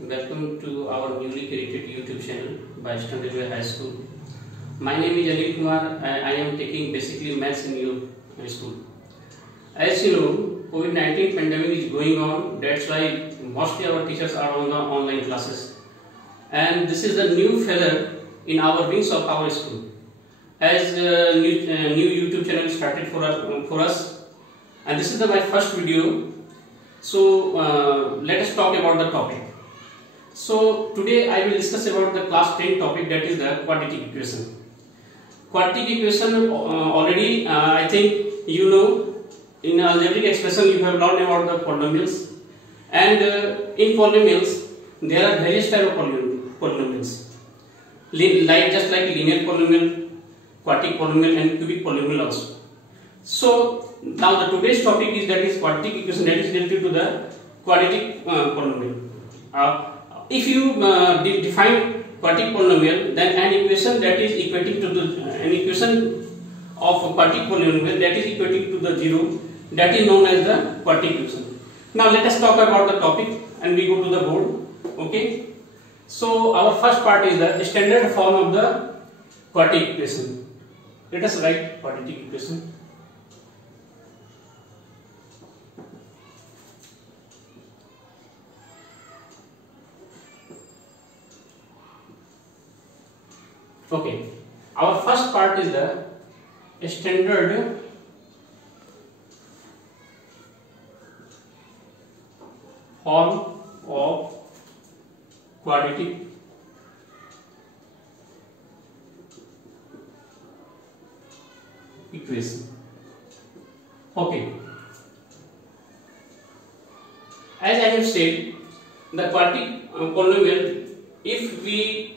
welcome to our newly created YouTube channel by Standard High School. My name is Anil Kumar. I am taking basically maths in your school. As you know, COVID-19 pandemic is going on. That's why mostly our teachers are on the online classes. And this is the new feather in our wings of our school. As new YouTube channel started for us, and this is my first video. So let us talk about the topic. So today I will discuss about the class 10 topic, that is the quadratic equation. Quadratic equation already I think you know. In algebraic expression you have learned about the polynomials, and in polynomials there are various type of polynomials, just like linear polynomial, quadratic polynomial and cubic polynomial also. So now the today's topic is that is quadratic equation, that is related to the quadratic polynomial. If you define quadratic polynomial, then an equation that is equating to an equation of a quadratic polynomial that is equating to the zero, that is known as the quadratic equation. Now let us talk about the topic and we go to the board. Okay. So our first part is the standard form of the quadratic equation. Let us write quadratic equation. Okay, our first part is the standard form of quadratic equation. Okay, as I have said, the quadratic polynomial, if we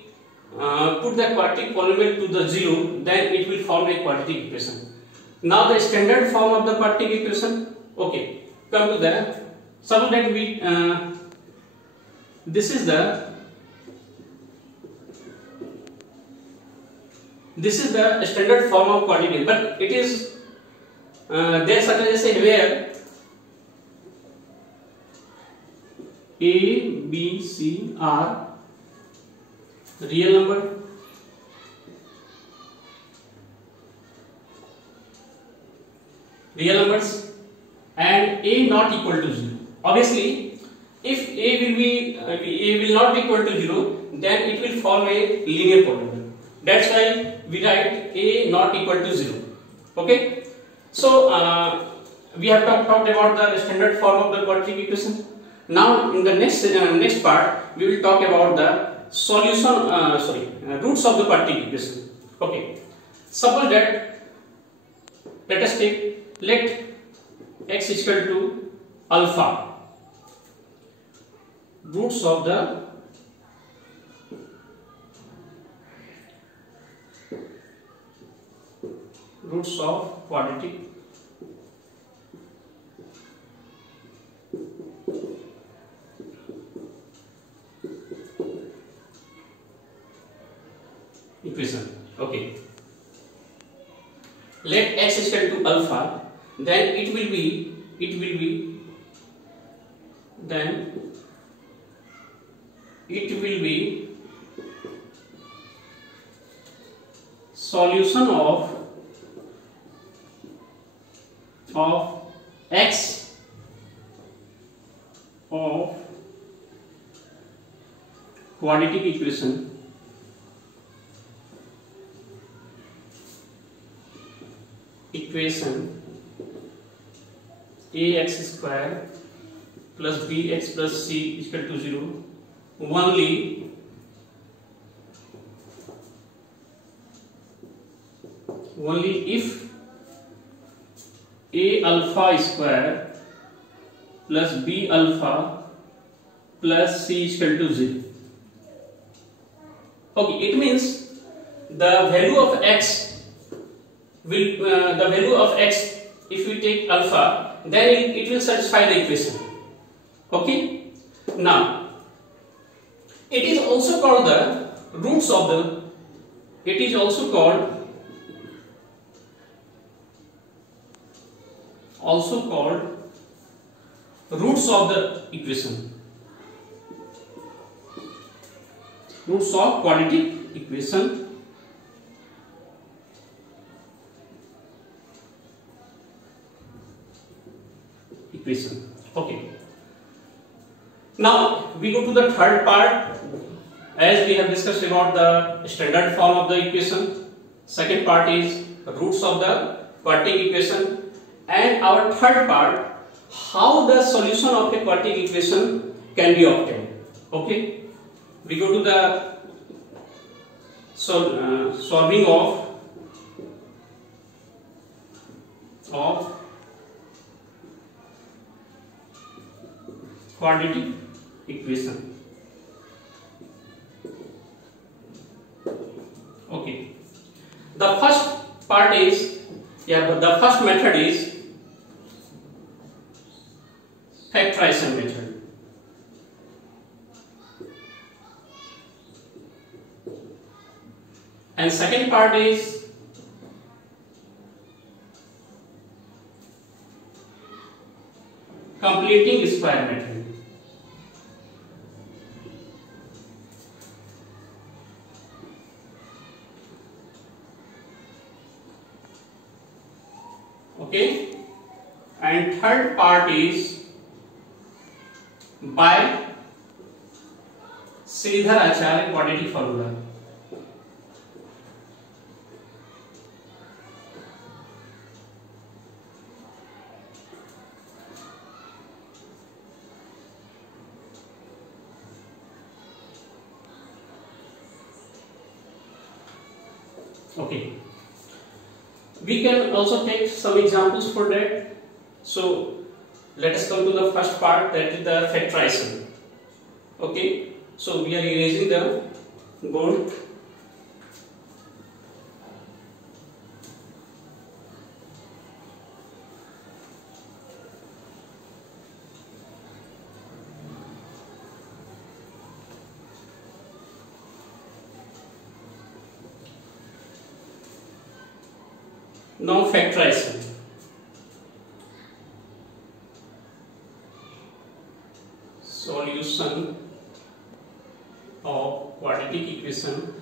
put the quadratic polynomial to the zero, then it will form a quadratic equation. Now the standard form of the quadratic equation. Okay, come to the, suppose that we this is the standard form of quadratic, but it is there such as say where A, B, C are real number, numbers, and A not equal to 0. Obviously, if A will not be equal to 0, then it will form a linear polynomial. That's why we write A not equal to 0. Okay. So we have talked about the standard form of the quadratic equation. Now in the next part we will talk about the roots of the quadratic equation. Okay, suppose that let us take, let x is equal to alpha, roots of the quadratic equation. Okay, let x is equal to alpha, then it will be solution of x of quadratic equation ax square plus bx plus c is equal to 0 only if a alpha square plus b alpha plus c is equal to 0. Okay, it means the value of x will if we take alpha, then it will satisfy the equation. Okay, now it is also called the roots of the, it is also called roots of the equation. Roots of quadratic equation. Okay. Now we go to the third part. As we have discussed about the standard form of the equation, second part is roots of the quadratic equation, and our third part, how the solution of a quadratic equation can be obtained. Okay, we go to the solving of quadratic equation. Okay, the first part is, the first method is factorization method. And second part is completing square method. Okay, and third part is by Sridhar Acharya quadratic formula. Okay, we can also take some examples for that. So let us come to the first part, that is the factorization. Okay, so we are erasing the board. Now factorization. Solution of quadratic equation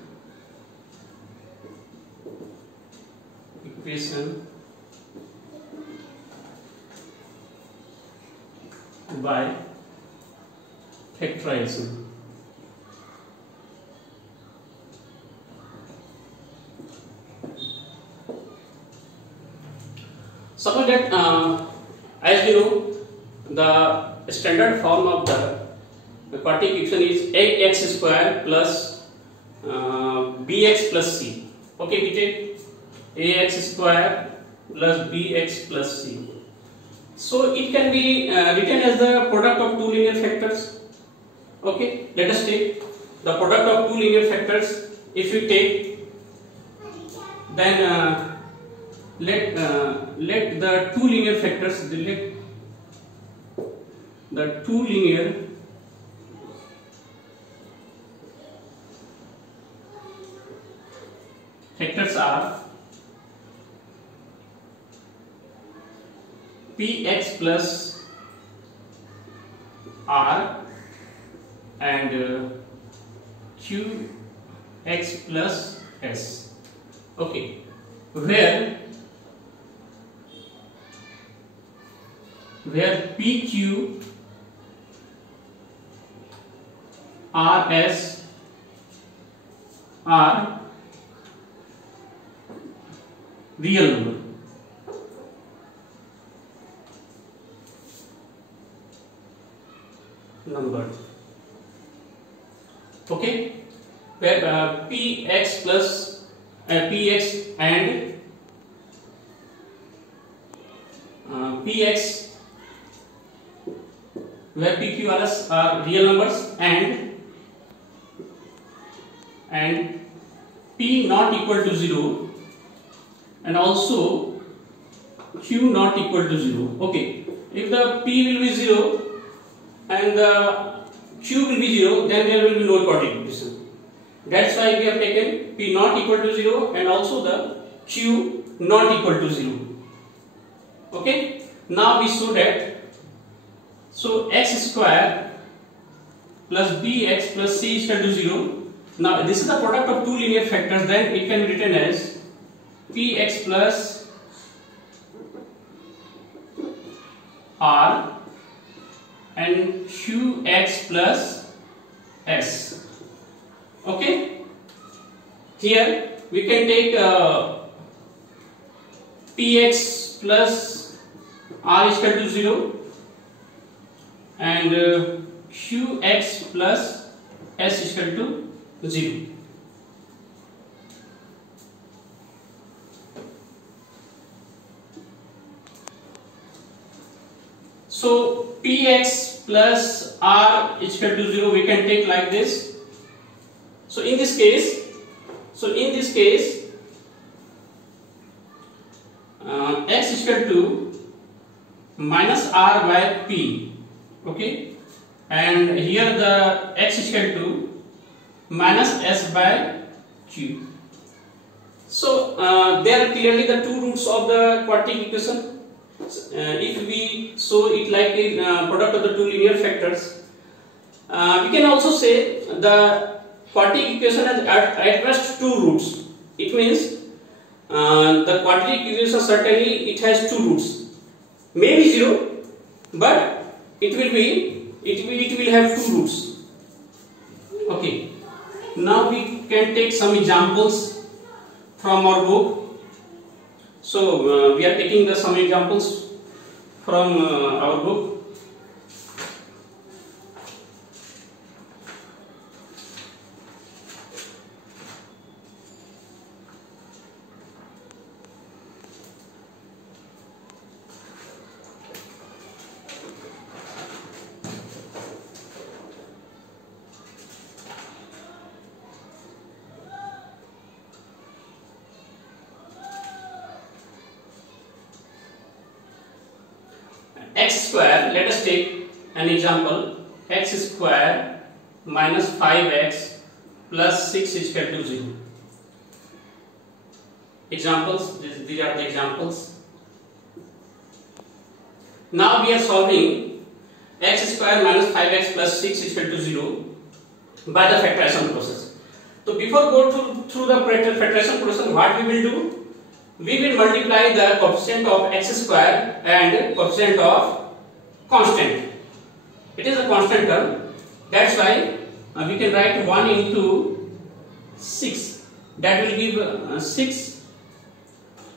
by factorization. Suppose that as you know, the standard form of the quadratic equation is ax square plus bx plus c. Okay, we take ax square plus bx plus c. So it can be written as the product of two linear factors. Okay, let us take the product of two linear factors. If we take, then let the two linear factors, the two linear factors are px plus r and qx plus s. Okay, where PQ, RS are real number. Okay, where px plus px and px, where PQRS are real numbers, and P not equal to 0 and also Q not equal to 0. Okay, if the P will be 0 and the Q will be 0, then there will be no quadratic equation. That's why we have taken P not equal to 0 and also the Q not equal to 0. Okay, now we show that. So x square plus bx plus c is equal to 0. Now this is the product of two linear factors, then it can be written as px plus r and qx plus s. Okay, here we can take px plus r is equal to 0 and qx plus s is equal to 0. So px plus r is equal to 0 we can take like this. So in this case x is equal to minus r by p. Okay, and here the x is equal to minus s by q. So there are clearly the two roots of the quadratic equation. If we show it like a product of the two linear factors, we can also say the quadratic equation has at best two roots. It means the quadratic equation certainly it has two roots, maybe 0, but it will have two roots. Okay, now we can take some examples from our book. So we are taking some examples from our book. X square, let us take an example, x square minus 5x plus 6 is equal to 0. Examples, these are the examples. Now we are solving x square minus 5x plus 6 is equal to 0 by the factorization process. So before go through the factorization process, what we will do? We will multiply the coefficient of x square and coefficient of constant. It is a constant term. That's why we can write 1 into 6. That will give 6.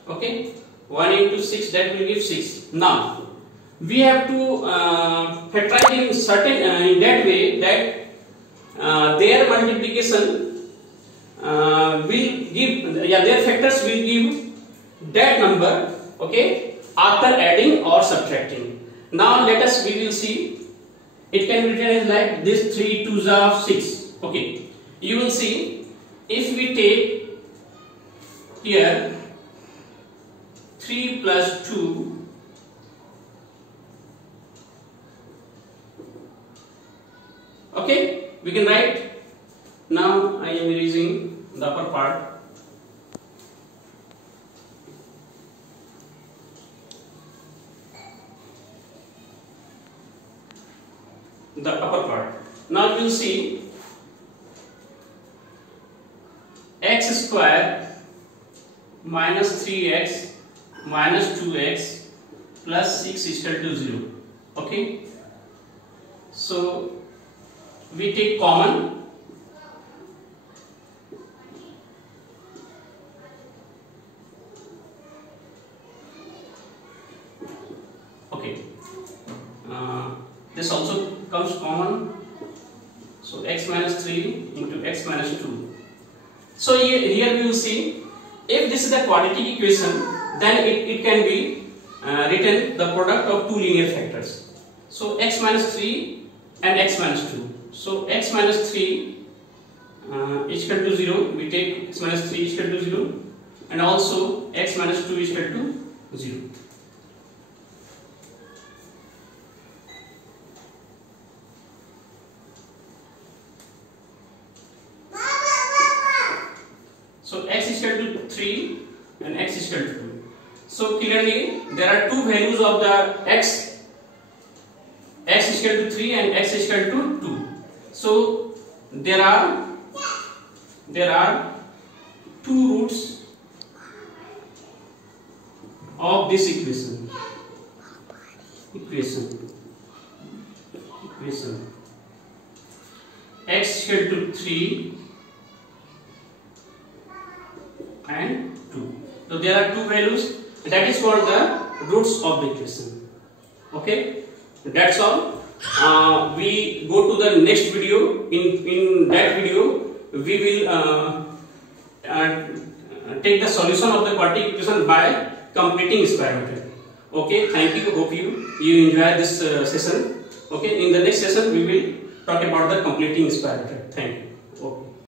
Okay, 1 into 6, that will give 6. Now we have to factorize in certain in that way that their multiplication will give, their factors will give that number, okay, after adding or subtracting. Now we will see, it can be written as like this, 3 2s are 6. Okay, you will see if we take here 3 plus 2, okay, we can write. Now I am erasing the upper part. The upper part. Now you will see x square minus 3x minus 2x plus 6 is equal to 0. Okay, so we take common. Okay, this also comes common. So x minus 3 into x minus 2. So here we will see, if this is the quadratic equation, then it can be written the product of two linear factors. So x minus 3 and x minus 2. So x minus 3 is equal to 0. We take x minus 3 is equal to 0, and also x minus 2 is equal to 0. So x is equal to 3 and x is equal to 2. So clearly there are two values of the x. X is equal to 3 and x is equal to 2. So there are there are two roots of this equation. X equal to 3 and 2. So there are two values. That is called the roots of the equation. Okay, that's all. We go to the next video. In that video, we will take the solution of the quadratic equation by completing square method. Okay, thank you. Hope you enjoy this session. Okay, in the next session we will talk about the completing square method. Thank you.